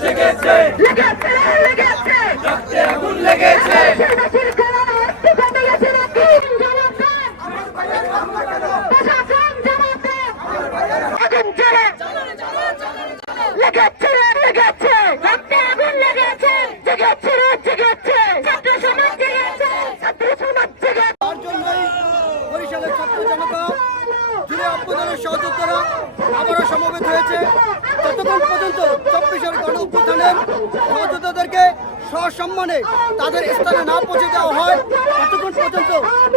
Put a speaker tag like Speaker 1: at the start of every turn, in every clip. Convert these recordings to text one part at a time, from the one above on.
Speaker 1: লেগেছে।
Speaker 2: লেগেছে লেগেছে।
Speaker 1: রক্তে আগুন লেগেছে।
Speaker 3: জুড়ে অভ্যুত্থানের সহযোদ্ধারা আবারও সমবেত হয়েছে। ততক্ষণ পর্যন্ত গণ সহযোদ্ধাদেরকে সসম্মানে তাদের স্থানে না পৌঁছে দেওয়া হয়। ততক্ষণ পর্যন্ত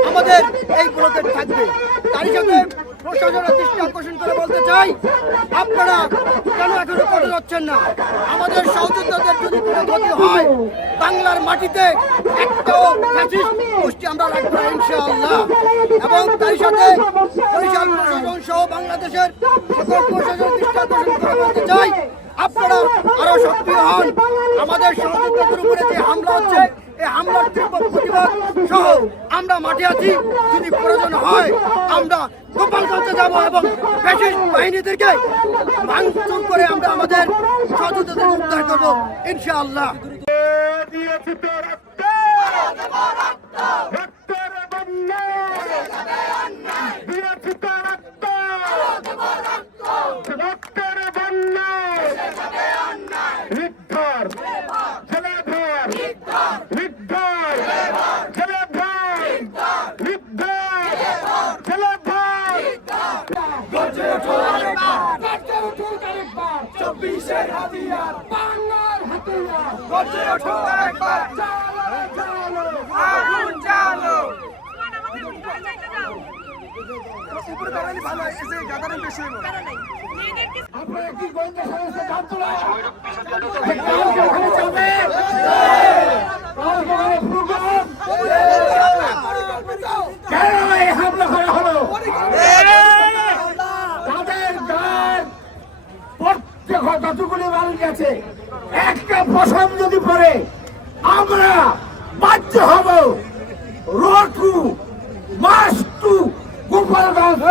Speaker 3: আমাদের এই ব্লকেট থাকবে। তারই সাথে প্রশাসনের দৃষ্টি আকর্ষণ করে বলতে চাই, আপনারা কেন এখনও করে যাচ্ছেন না? আমাদের সহযোদ্ধাদের যদি কোনো ক্ষতি হয়, বাংলার মাটিতে একটাও গোষ্ঠী আমরা রাখব ইনশাআল্লাহ। এবং তারই সাথে বরিশাল প্রশাসন সহ বাংলাদেশের সকল প্রশাসন দৃষ্টি আকর্ষণ করে বলতে চাই আপনারা আরও সক্রিয় হন। আমাদের সহযোদ্ধাদের উপরে যে হামলা হচ্ছে, এই হামলার তীব্র প্রতিবাদ সহ আমরা মাঠে আছি। যদি প্রয়োজন হয়, আমরা গোপালগঞ্জে যাব এবং ব্রিটিশ বাহিনীদেরকে ভাঙচুর করে আমরা আমাদের সহযোদ্ধাদের উদ্ধার করব, ইনশাআল্লাহ।
Speaker 4: চব্বিশের হাতিয়ার বাংলার হাতিয়ার। গর্জে ওঠো একবার। চালো চালো
Speaker 1: আগুন চালো উপরে দাঁড়ালে ভালো এসেছে গাদারে বেশি হলো
Speaker 4: আপনারা কি গোয়েন্দা সংস্থা জানতো না কালকে ওখানে যাবে কালকে ওখানে প্রোগ্রাম কেন এই হামলা করা হলো তাদের গান প্রত্যেক যতগুলি মানুষ গেছে একটা পশম যদি পরে আমরা বাধ্য হব। রোড টু মাস টু গোপালগঞ্জ